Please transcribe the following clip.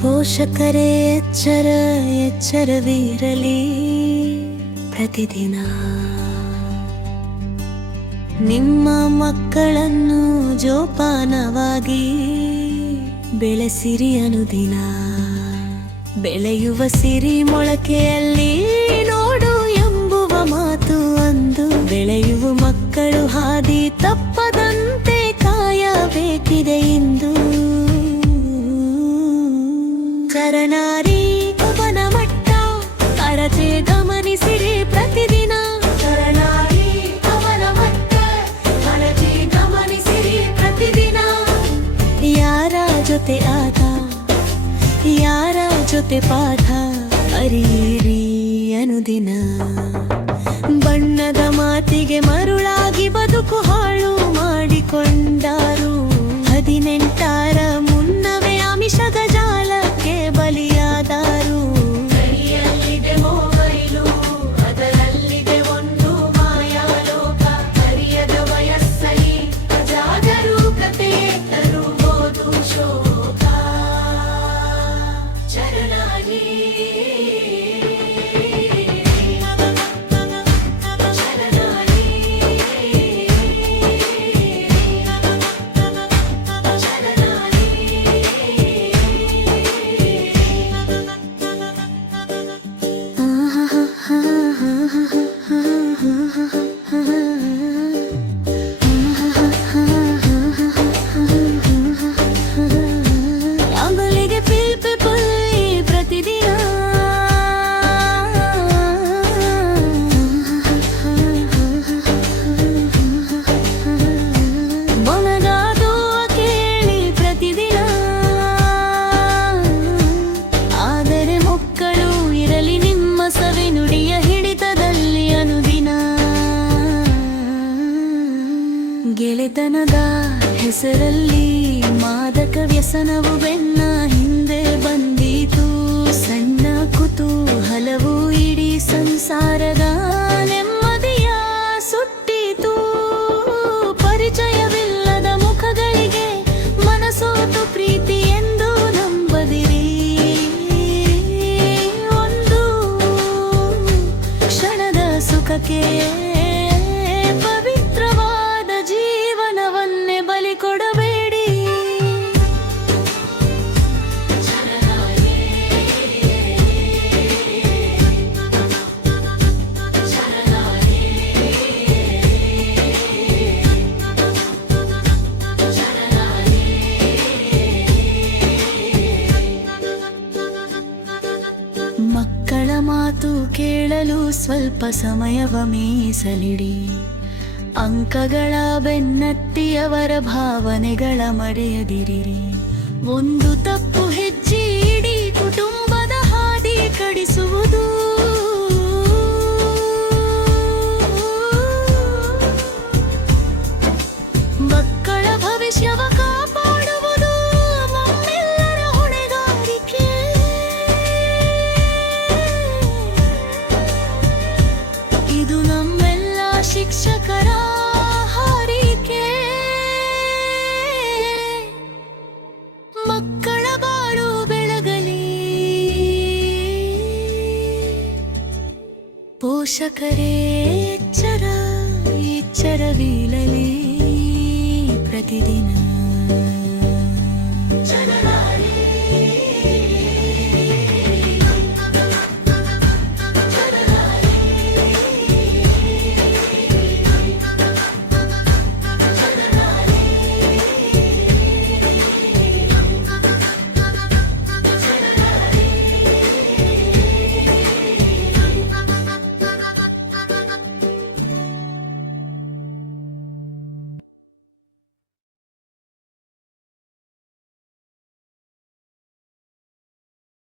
ಪೋಷಕರೇ ಎಚ್ಚರ ಎಚ್ಚರವಿರಲಿ ಪ್ರತಿದಿನ ನಿಮ್ಮ ಮಕ್ಕಳನ್ನು ಜೋಪಾನವಾಗಿ ಬೆಳೆಸಿರಿ ಅನುದಿನ. ಬೆಳೆಯುವ ಸಿರಿ ಮೊಳಕೆಯಲ್ಲಿ ನೋಡು ಎಂಬುವ ಮಾತು ಅಂದು ಬೆಳೆಯುವ ಮಕ್ಕಳು ಹಾದಿ ತಪ್ಪದಂತೆ ಕಾಯಬೇಕಿದೆ ಇಂದು. ಚರನಾರಿ ಅವನ ಮಟ್ಟ ಅರತೆ ಗಮನಿಸಿರಿ ಪ್ರತಿದಿನ. ಚರನಾರಿ ಅವನ ಮಟ್ಟ ಅರತೆ ಗಮನಿಸಿರಿ ಪ್ರತಿದಿನ. ಯಾರ ಜೊತೆ ಆಟ ಯಾರ ಜೊತೆ ಪಾಠ ಅರಿಯಿರಿ ಅನುದಿನ. ಬಣ್ಣದ ಮಾತಿಗೆ ಮರುಳಾಗಿ ಬದುಕು ಹಾಳು ಮಾಡಿಕೊಂಡಾರು. 18ರ ಮುನ್ನವೇ ಆಮಿಷದ ಜಾಲಕ್ಕೆ ಬಲಿಯಾದರು. ಕೈಯಲ್ಲಿದೆ ಮೊಬೈಲು, ಅದರಲ್ಲಿದೆ ಒಂದು ಮಾಯಾಲೋಕ. ಅರಿಯದ ವಯಸ್ಸಲ್ಲಿ ಜಾಗರೂಕತೆ ತರುವುದು ಶೋಕ. ಚರನಾರಿ ಗೆಳೆತನದ ಹೆಸರಲ್ಲಿ ಮಾದಕ ವ್ಯಸನವು ಬೆನ್ನ ಹಿಂದೆ ಬಂದೀತು. ಸಣ್ಣ ಕುತೂಹಲವು ಇಡೀ ಸಂಸಾರದ ನೆಮ್ಮದಿಯ ಸುಟ್ಟಿತು. ಪರಿಚಯವಿಲ್ಲದ ಮುಖಗಳಿಗೆ ಮನಸೋತು ಪ್ರೀತಿ ಎಂದು ನಂಬದಿರಿ. ಒಂದು ಕ್ಷಣದ ಸುಖಕ್ಕೆ ಕೊಡಬೇಡಿ. ಮಕ್ಕಳ ಮಾತು ಕೇಳಲು ಸ್ವಲ್ಪ ಸಮಯವ ಮೀಸಲಿಡಿ. ಅಂಕಗಳ ಬೆನ್ನತ್ತಿಯವರ ಭಾವನೆಗಳ ಮರೆಯದಿರಿರಿ. ಒಂದು ತಪ್ಪು ಹೆಜ್ಜೆ ಇಡೀ ಕುಟುಂಬದ ಹಾದಿ ಕಡಿಸುವುದು. ಮಕ್ಕಳ ಭವಿಷ್ಯವ ಕಾಪಾಡುವುದು ನಮ್ಮೆಲ್ಲರ ಹೊಣೆಗಾರಿಕೆ. ಇದು ನಮ್ಮೆಲ್ಲ ಶಿಕ್ಷಕರ ಹಾರಿಕೆ. ಮಕ್ಕಳ ಬಾಳು ಬೆಳಗಲಿ, ಪೋಷಕರೇ ಎಚ್ಚರ ಎಚ್ಚರವಿರಲಿ.